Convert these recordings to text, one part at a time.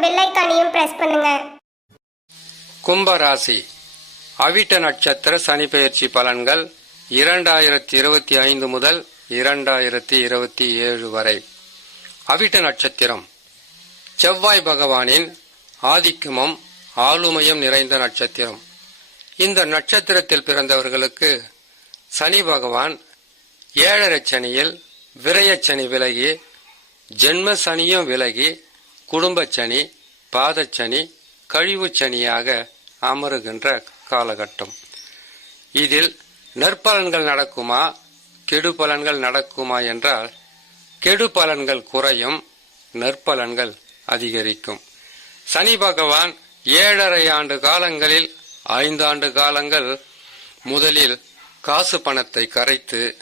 Bell ஐக்கானையும் press பண்ணுங்க. கும்பராசி. அவிட்ட நட்சத்திர சனி பெயர்ச்சி பலன்கள் இரண்டாயிரத்தி இருபத்தி ஐந்து முதல் இரண்டாயிரத்தி இருபத்தி ஏழு வரை. அவிட்ட நட்சத்திரம். செவ்வாய் பகவானின் ஆதிக்கமும் ஆளுமையும் நிறைந்த நட்சத்திரம். இந்த நட்சத்திரத்தில் பிறந்தவர்களுக்கு சனி பகவான் ஏழரை சனியில் விரயச்சனி விலகி ஜென்ம சனியும் விலகி குடும்ப சனி பாதச்சனி கழிவுச் சனியாக அமருகின்ற காலகட்டம். இதில் நற்பலன்கள் நடக்குமா? கெடு பலன்கள் நடக்குமா என்றால் கெடு பலன்கள் குறையும் நற்பலன்கள் அதிகரிக்கும். சனி பகவான் ஏழரை ஆண்டு காலங்களில் ஐந்தாண்டு காலங்கள் முதலில் காசு பணத்தை கரைத்து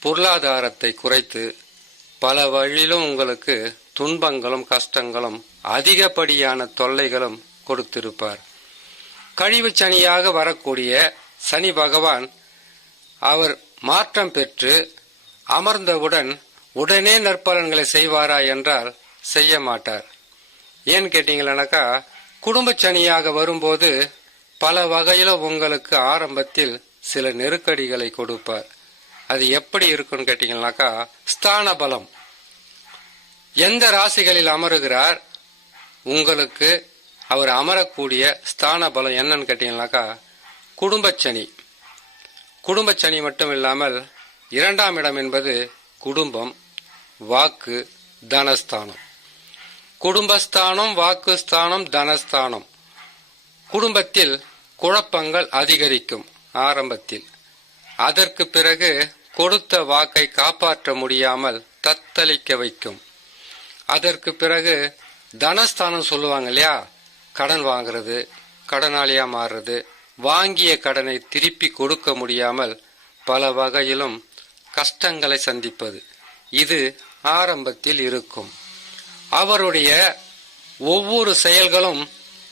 பொருளாதாரத்தை குறைத்து பல வழியிலும் உங்களுக்கு துன்பங்களும் கஷ்டங்களும் அதிகப்படியான தொல்லைகளும் கொடுத்திருப்பார். கழிவு சனியாக வரக்கூடிய சனி பகவான் அவர் மாற்றம் பெற்று அமர்ந்தவுடன் உடனே நற்பலன்களை செய்வாரா என்றால் செய்ய மாட்டார். ஏன் கேட்டீங்களனாக்கா குடும்ப சனியாக வரும்போது பல வகையில உங்களுக்கு ஆரம்பத்தில் சில நெருக்கடிகளை கொடுப்பார். அது எப்படி இருக்குன்னு கேட்டீங்கன்னாக்கா ஸ்தான பலம் எந்த ராசிகளில் அமருகிறார் உங்களுக்கு அவர் அமரக்கூடிய ஸ்தான பலம் என்னன்னு கேட்டீங்கன்னாக்கா குடும்பச்சனி குடும்பச்சனி மட்டும் இல்லாமல் இரண்டாம் இடம் என்பது குடும்பம் வாக்கு தனஸ்தானம். குடும்பஸ்தானம் வாக்குஸ்தானம் தனஸ்தானம். குடும்பத்தில் குழப்பங்கள் அதிகரிக்கும் ஆரம்பத்தில். அதற்கு பிறகு கொடுத்த வாக்கை காப்பாற்ற முடியாமல் தத்தளிக்க வைக்கும். அதற்கு பிறகு தனஸ்தானம் சொல்லுவாங்க இல்லையா? கடன் வாங்குறது கடனாளியாக மாறுறது வாங்கிய கடனை திருப்பி கொடுக்க முடியாமல் பல வகையிலும் கஷ்டங்களை சந்திப்பது. இது ஆரம்பத்தில் இருக்கும். அவருடைய ஒவ்வொரு செயல்களும்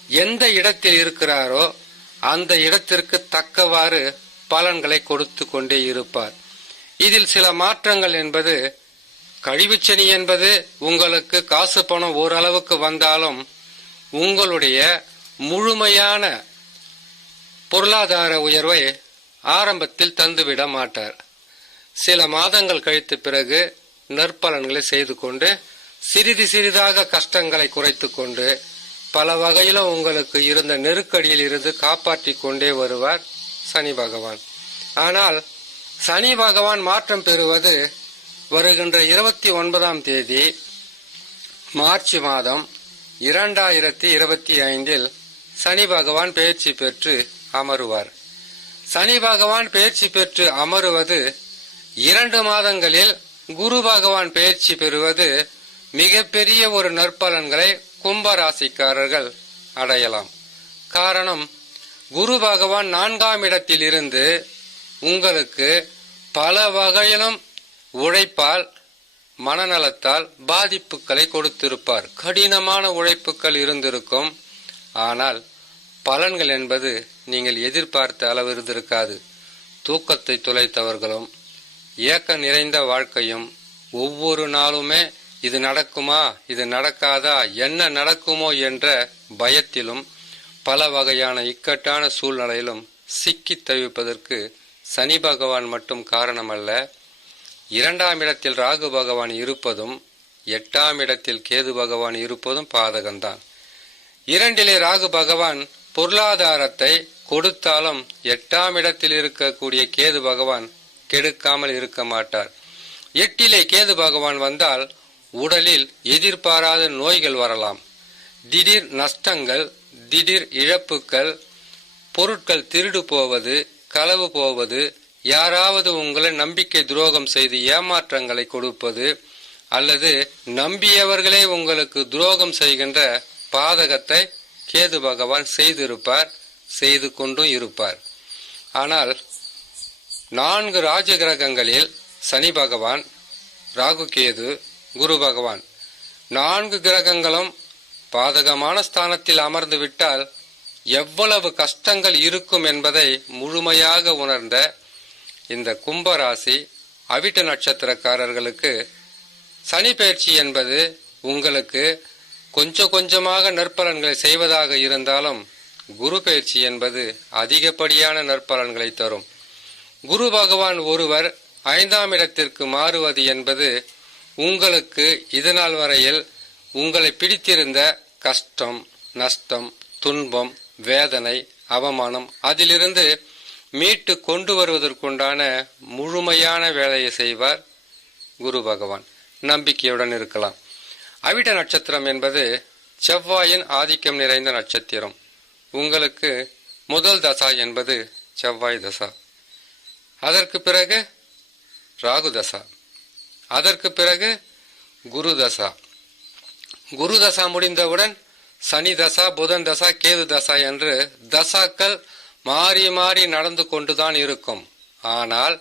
எந்த இடத்தில் இருக்கிறாரோ அந்த இடத்திற்கு தக்கவாறு பலன்களை கொடுத்து கொண்டே இருப்பார். இதில் சில மாற்றங்கள் என்பது கழிவுச்சனி என்பது உங்களுக்கு காசு பணம் ஓரளவுக்கு வந்தாலும் உங்களுடைய முழுமையான பொருளாதார உயர்வை ஆரம்பத்தில் தந்துவிட மாட்டார். சில மாதங்கள் கழித்த பிறகு நற்பலன்களை செய்து கொண்டு சிறிது சிறிதாக கஷ்டங்களை குறைத்து கொண்டு பல வகையில உங்களுக்கு இருந்த நெருக்கடியில் இருந்து காப்பாற்றி கொண்டே வருவார் சனி பகவான். ஆனால் சனி பகவான் மாற்றம் பெறுவது வருகின்ற இருபத்தி ஒன்பதாம் தேதி மார்ச் மாதம் இரண்டாயிரத்தி இருபத்தி ஐந்தில் சனி பகவான் பயிற்சி பெற்று அமருவார். சனி பகவான் பயிற்சி பெற்று அமருவது இரண்டு மாதங்களில் குரு பகவான் பயிற்சி பெறுவது மிகப்பெரிய ஒரு நற்பலன்களை கும்பராசிக்காரர்கள் அடையலாம். காரணம் குரு பகவான் நான்காம் இடத்தில் இருந்து உங்களுக்கு பல வகையிலும் உழைப்பால் மனநலத்தால் பாதிப்புகளை கொடுத்திருப்பார். கடினமான உழைப்புகள் இருந்திருக்கும். ஆனால் பலன்கள் என்பது நீங்கள் எதிர்பார்த்த அளவு இருந்திருக்காது. தூக்கத்தை துளைத்தவர்களும் ஏக்க நிறைந்த வாழ்க்கையும் ஒவ்வொரு நாளுமே இது நடக்குமா இது நடக்காதா என்ன நடக்குமோ என்ற பயத்திலும் பல வகையான இக்கட்டான சூழ்நிலையிலும் சிக்கித் தவிப்பதற்கு சனி பகவான் மட்டும் காரணமல்ல. இரண்டாம் இடத்தில் ராகு பகவான் இருப்பதும் எட்டாம் இடத்தில் கேது பகவான் இருப்பதும் பாதகம்தான். இரண்டிலே ராகு பகவான் பொருளாதாரத்தை கொடுத்தாலும் எட்டாம் இடத்தில் இருக்கக்கூடிய கேது பகவான் கெடுக்காமல் இருக்க மாட்டார். எட்டிலே கேது பகவான் வந்தால் உடலில் எதிர்பாராத நோய்கள் வரலாம். திடீர் நஷ்டங்கள் திடீர் இழப்புகள் பொருட்கள் திருடு போவது களவு போவது யாராவது உங்களை நம்பிக்கை துரோகம் செய்து ஏமாற்றங்களை கொடுப்பது அல்லது நம்பியவர்களே உங்களுக்கு துரோகம் செய்கின்ற பாதகத்தை கேது பகவான் செய்திருப்பார் செய்து கொண்டும் இருப்பார். ஆனால் நான்கு ராஜகிரகங்களில் சனி பகவான் ராகு கேது குரு பகவான் நான்கு கிரகங்களும் பாதகமான ஸ்தானத்தில் அமர்ந்து விட்டால் எவ்வளவு கஷ்டங்கள் இருக்கும் என்பதை முழுமையாக உணர்ந்த இந்த கும்பராசி அவிட்ட நட்சத்திரக்காரர்களுக்கு சனி பயிற்சி என்பது உங்களுக்கு கொஞ்சம் கொஞ்சமாக நற்பலன்களை செய்வதாக இருந்தாலும் குரு பயிற்சி என்பது அதிகப்படியான நற்பலன்களை தரும். குரு பகவான் ஒருவர் ஐந்தாம் இடத்திற்கு மாறுவது என்பது உங்களுக்கு இதனால் வரையில் உங்களை பிடித்திருந்த கஷ்டம் நஷ்டம் துன்பம் வேதனை அவமானம் அதிலிருந்து மீட்டு கொண்டு வருவதற்குண்டான முழுமையான வேலையை செய்வார் குரு பகவான். நம்பிக்கையுடன் இருக்கலாம். அவிட நட்சத்திரம் என்பது செவ்வாயின் ஆதிக்கம் நிறைந்த நட்சத்திரம். உங்களுக்கு முதல் தசா என்பது செவ்வாய் தசா. அதற்கு பிறகு ராகு தசா. அதற்கு பிறகு குரு தசா. குரு தசா முடிந்தவுடன் சனி தசா புதன் தசா கேது தசா என்று தசாக்கள் மாறி மாறி நடந்து கொண்டுதான் இருக்கும். ஆனால்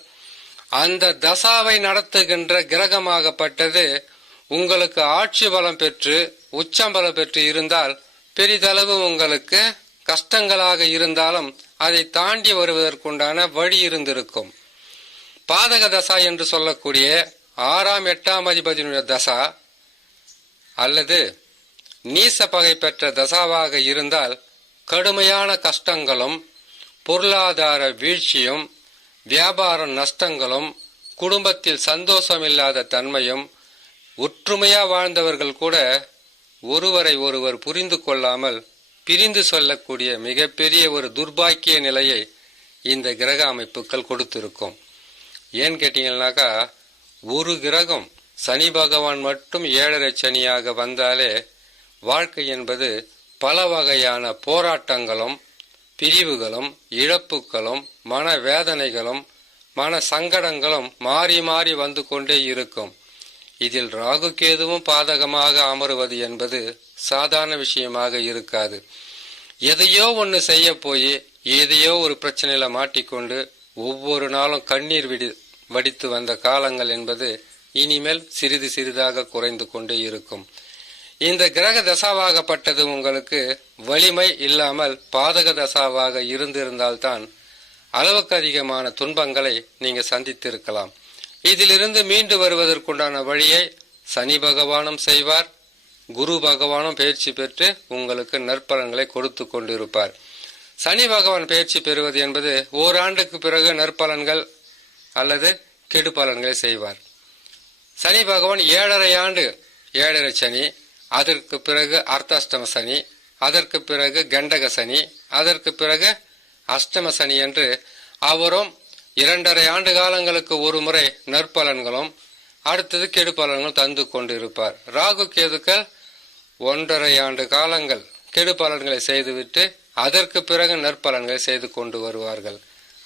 அந்த தசாவை நடத்துகின்ற கிரகமாகப்பட்டது உங்களுக்கு ஆட்சி பலம் பெற்று உச்சம் பலம் பெற்று இருந்தால் பெரிதளவு உங்களுக்கு கஷ்டங்களாக இருந்தாலும் அதை தாண்டி வருவதற்குண்டான வழி இருந்திருக்கும். பாதக தசா என்று சொல்லக்கூடிய ஆறாம் எட்டாம் அதிபதியினுடைய தசா அல்லது நீச பகை பெற்ற தசாவாக இருந்தால் கடுமையான கஷ்டங்களும் பொருளாதார வீழ்ச்சியும் வியாபார நஷ்டங்களும் குடும்பத்தில் சந்தோஷமில்லாத தன்மையும் ஒற்றுமையா வாழ்ந்தவர்கள் கூட ஒருவரை ஒருவர் புரிந்து கொள்ளாமல் பிரிந்து சொல்லக்கூடிய மிகப்பெரிய ஒரு துர்பாக்கிய நிலையை இந்த கிரக அமைப்புகள் கொடுத்திருக்கும். ஏன் கேட்டீங்கன்னாக்கா ஒரு கிரகம் சனி பகவான் மட்டும் ஏழரை சனியாக வந்தாலே வாழ்க்கை என்பது பல வகையான போராட்டங்களும் பிரிவுகளும் இழப்புகளும் மன வேதனைகளும் மன சங்கடங்களும் மாறி மாறி வந்து கொண்டே இருக்கும். இதில் ராகு கேதுவும் பாதகமாக அமருவது என்பது சாதாரண விஷயமாக இருக்காது. எதையோ ஒன்று செய்ய போய் எதையோ ஒரு பிரச்சனையில மாட்டிக்கொண்டு ஒவ்வொரு நாளும் கண்ணீர் விடி வடித்து வந்த காலங்கள் என்பது இனிமேல் சிறிது சிறிதாக குறைந்து கொண்டே இருக்கும். இந்த கிரக தசாவாகப்பட்டது உங்களுக்கு வலிமை இல்லாமல் பாதக தசாவாக இருந்திருந்தால்தான் அளவுக்கு அதிகமான துன்பங்களை நீங்க சந்தித்திருக்கலாம். இதிலிருந்து மீண்டு வருவதற்குண்டான வழியை சனி பகவானும் செய்வார். குரு பகவானும் பயிற்சி பெற்று உங்களுக்கு நற்பலன்களை கொடுத்து கொண்டிருப்பார். சனி பகவான் பயிற்சி பெறுவது என்பது ஓராண்டுக்கு பிறகு நற்பலன்கள் அல்லது கெடு பலன்களை செய்வார். சனி பகவான் ஏழரை ஆண்டு ஏழரை சனி அதற்கு பிறகு அர்த்தாஷ்டம சனி அதற்கு பிறகு கண்டக சனி அதற்கு பிறகு அஷ்டம சனி என்று அவரும் இரண்டரை ஆண்டு காலங்களுக்கு ஒரு முறை நற்பலன்களும் அடுத்தது கெடு பலன்களும் தந்து கொண்டிருப்பார். ராகு கேதுக்கள் ஒன்றரை ஆண்டு காலங்கள் கெடுபலன்களை செய்துவிட்டு அதற்கு பிறகு நற்பலன்களை செய்து கொண்டு வருவார்கள்.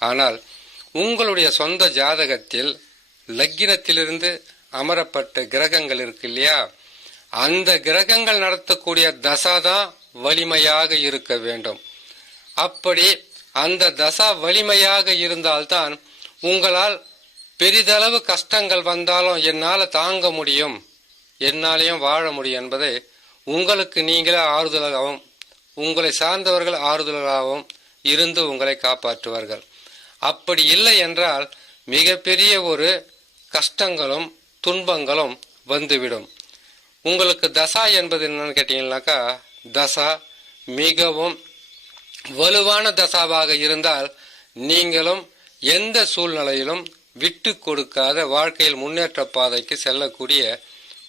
ஆனால் உங்களுடைய சொந்த ஜாதகத்தில் லக்கினத்திலிருந்து அமரப்பட்ட கிரகங்கள் இருக்கு இல்லையா? அந்த கிரகங்கள் நடத்தக்கூடிய தசா தான் வலிமையாக இருக்க வேண்டும். அப்படி அந்த தசா வலிமையாக இருந்தால்தான் உங்களால் பெரிதளவு கஷ்டங்கள் வந்தாலும் என்னால் தாங்க முடியும். என்னாலையும் வாழ முடியும் என்பதை உங்களுக்கு நீங்களே ஆறுதலாகவும் உங்களை சார்ந்தவர்கள் ஆறுதலாகவும் இருந்து உங்களை காப்பாற்றுவார்கள். அப்படி இல்லை என்றால் மிகப்பெரிய ஒரு கஷ்டங்களும் துன்பங்களும் வந்துவிடும். உங்களுக்கு தசா என்பது என்னன்னு கேட்டீங்கன்னாக்கா தசா மிகவும் வலுவான தசாவாக இருந்தால் நீங்களும் எந்த சூழ்நிலையிலும் விட்டு கொடுக்காத வாழ்க்கையில் முன்னேற்ற பாதைக்கு செல்லக்கூடிய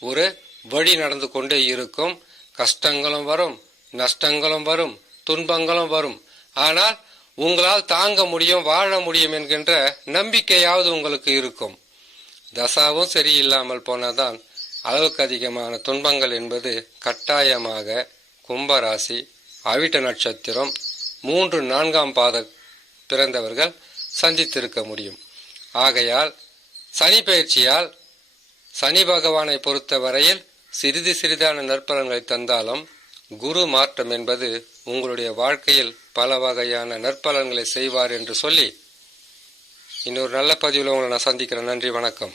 ஒரு வழி நடந்து கொண்டே இருக்கும். கஷ்டங்களும் வரும் நஷ்டங்களும் வரும் துன்பங்களும் வரும். ஆனால் உங்களால் தாங்க முடியும் வாழ முடியும் என்கின்ற நம்பிக்கையாவது உங்களுக்கு இருக்கும். தசாவும் சரியில்லாமல் போனாதான் அளவுக்கு அதிகமான துன்பங்கள் என்பது கட்டாயமாக கும்பராசி அவிட்ட நட்சத்திரம் மூன்று நான்காம் பாத பிறந்தவர்கள் சந்தித்திருக்க முடியும். ஆகையால் சனி பயிற்சியால் சனி பகவானை பொறுத்தவரையில் சிறிது சிறிதான நற்பலன்களை தந்தாலும் குரு மாற்றம் என்பது உங்களுடைய வாழ்க்கையில் பல வகையான நற்பலன்களை செய்வார் என்று சொல்லி இன்னொரு நல்ல பதிவில் உங்களை நான் சந்திக்கிறேன். நன்றி வணக்கம்.